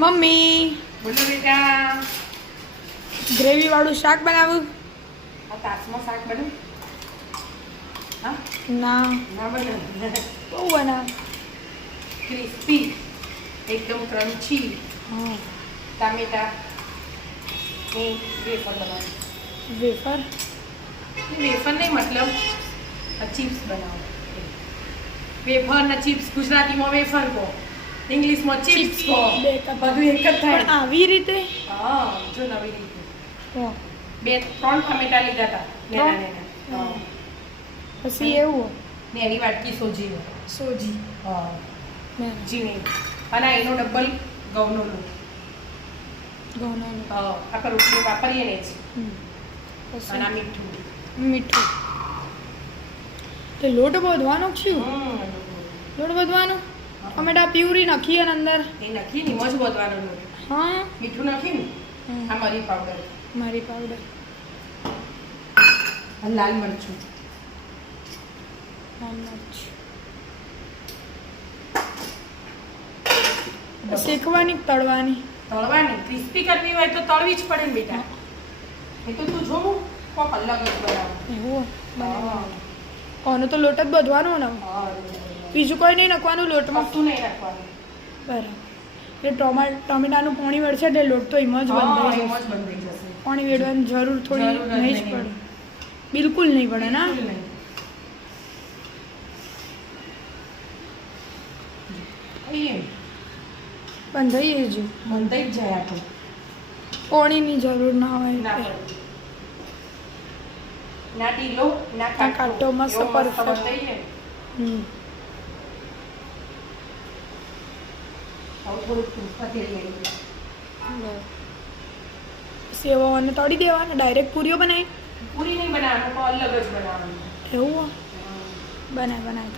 Mummy બોલો બેટા. Gravy વાળું શાક બનાવું? આ તાસમાં શાક બને? હા ના ના બને. બહુ બનાવ. ક્રિસ્પી એકદમ ક્રન્ચી હા ટામેટા ની વેફર બનાવો. વેફર વેફર નહીં મતલબ ચિપ્સ બનાવો. વેફર ને ચિપ્સ ગુજરાતીમાં વેફર કહો, ઇંગ્લિશમાં ચિપ્સ કહો, બે કપ. બધું એક જ પણ થાય. આવી રીતે હા જો નવી રીતે હા. 2-3 ટામેટા લીધા હતા નાના નાના. હા. પછી એવું ને એની વાટકી સોજી સોજી હા ને ઝીણી અને એનો ડબલ ઘઉંનો લોટ. ઘઉંનો આપણે રોટલી વાપરીએ ને જ. પછી અને આ મીઠું. મીઠું. તો લોટ બધવાનો છું. લોટ બધવાનો ટમેટા પ્યુરી નાખીએ ને અંદર. એ નાખી ને મજ વધવાનો લોટ. હા મીઠું નાખી ને આ મરી પાવડર, મરી પાવડર, લાલ મરચું, શેકવાની તળવાની. તળવાની ક્રિસ્પી કરવી હોય તો તળવી જ પડે ને બેટા. એ તો તું જોવું કોક અલગ જ બનાવ. એવું આનો તો લોટ જ બધવાનો ને બીજું કોઈ નહીં નાખવાનું લોટમાં. કશું નહીં રાખવાનું. બરાબર. એટલે ટમેટાનું પાણી વળશે એટલે લોટ તો એમાં જ બંધાઈ એમ જ જશે. બંધ થઈ જશે. પાણી વેડવાની જરૂર થોડી જરૂર જ નહીં જ નહીં. પડે. બિલકુલ નહીં પડે ના. બિલકુલ નહીં. એમ બંધાઈ જ બંધાઈ જ જાય આપણે. પાણીની જરૂર ના હોય ના એટલે. પડે. ના ઢીલો ના ના કાટો, મસ્ત એવો perfect. બંધાઈ જાય. હમ. આવું થોડુંક ટૂંકા તેલ લઈ લે. સેવાઓને તળી દેવાના ડાયરેક્ટ પૂરીઓ બનાવી. પૂરી નહીં બનાવવાનું પણ અલગ જ બનાવવાનું. એવું બનાવ.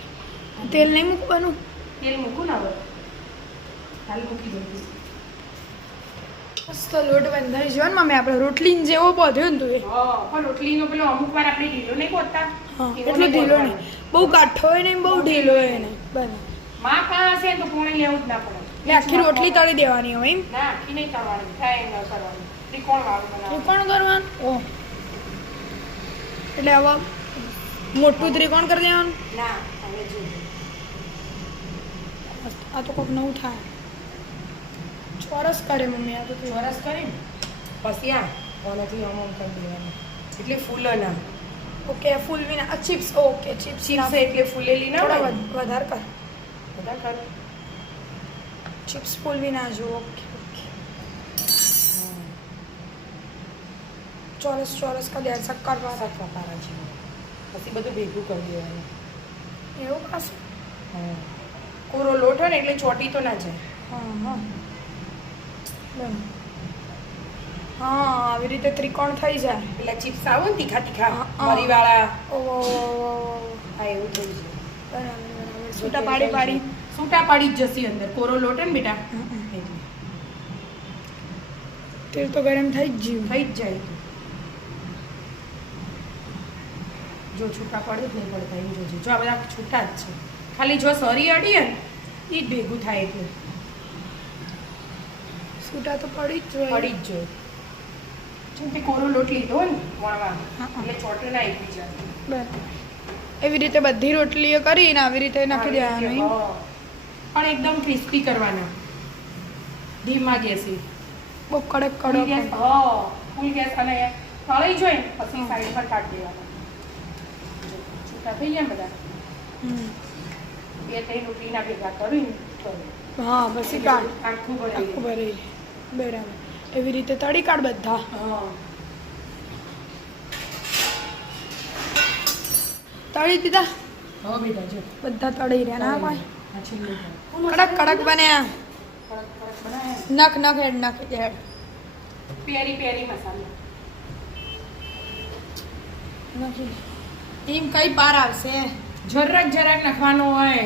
તેલ નહીં મૂકવાનું. તેલ મૂકું ને હવે હાલ મૂકી દઉં. મસ્ત લોટ બંધાઈ ગયો ને મમ્મી આપણે રોટલી જેવો બધ્યો ને તું એ. હા પણ રોટલીનો પેલો અમુક વાર આપણે ઢીલો નહીં બોલતા. હા એવો એટલો નહીં ઢીલો બોલવાનો. નહીં, બહુ કાઠો હોય નહીં, બહુ ઢીલો હોય નહીં. બરાબર. માં પાસે હશે તો પોણી લેવું જ ના પડે. એટલે આખી રોટલી તળી દેવાની હોય એમ. ના આખી નહીં તળવાની, ટ્રાયેંગલ કરવાની, ત્રિકોણ વાળું બનાવવાનું. ત્રિકોણ કરવાનું. ઓહ, એટલે હવે મોટું ત્રિકોણ કરી દેવાનું. ના હવે જો આ તો કોઈક નવું થાય. ચોરસ કરે મમ્મી આ તો તું. ચોરસ કરીને પછી આ ઓનાથી આમ આમ કરી દેવાનું એટલે ફૂલે ના. ઓકે ફૂલ વિના ચિપ્સ. ઓકે ચિપ્સ ચીપ્સ એટલે ફૂલેલી ના થોડા હોય. વધારે કર. બધા કર. ચિપ્સ ફૂલ વિના જો. ઓકે ચોરસ ચોરસ કરી દે. શક્કર વાળા પારા છે પછી બધું ભેગું કરી દેવાનું. એવું પાછું. હા કોરો લોટ હોય ને એટલે ચોટી તો ના જાય. હા હા બરાબર. હા આવી રીતે ત્રિકોણ થઈ જાય. પેલા ચિપ્સ આવે ને તીખા તીખા હા. મરીવાળા ઓહો હા એવું થઈ જાય. બરાબર બરાબર. છૂટા પાડી પાડી. છૂટા પાડી જ જશે અંદર કોરો લોટ હે ને બેટા એટલે તેલ તો ગરમ થઈ જ ગયું. થઈ જ જાય. જો છૂટા પડે જ નહીં પડતા એમ જોજો. જો આ બધા છૂટા જ છે, ખાલી જો સરી અડીએ ને એ જ ભેગું થાય એટલે છૂટા તો પડી જ જોઈએ. પડી જ જોઈએ. જેમ કે કોરો લોટ લીધો હોય ને વણવા હા. એટલે ચોટે ના એકબીજા. બરાબર. એવી રીતે બધી રોટલીઓ કરીને આવી રીતે નાખી દેવાનું. હા. પણ એકદમ ક્રિસ્પી કરવાના ધીમા ગેસે. બહુ કડક ફૂલ ગેસ કડક. હા ફૂલ ગેસ અને તળાઈ જોઈએ ને પછી સાઈડ પર કાઢી દેવાના. જો, છૂટા થઈ ગયા બધા. હમ. 2-3 રોટલીના ભેગા કરીને કરો. હા પછી કાઢ. આખું ભરાઈ આખું જાય. ભરી. બરાબર. એવી રીતે તળી કાઢ બધા. હા તળી દીધા હા બેટા જો બધા તળી રહ્યા ના કોઈ. આ છેલ્લું ભાગ. કડક કડક બન્યા. કડક કડક બનાવ્યા. નખ હેડ નાખી હેડ. પેરી પેરી મસાલો. નાખી એમ કઈ પાર આવશે. જરાક નાખવાનો હોય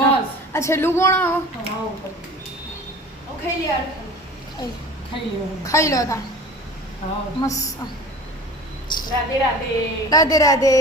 બસ. આ છેલ્લું કોણ હા ઉપર. ખાઈ લે યાર. ખાઈ લેવાનું. ખાઈ લો તા હા મસ્ત. રાધે રાધે. રાધે રાધે.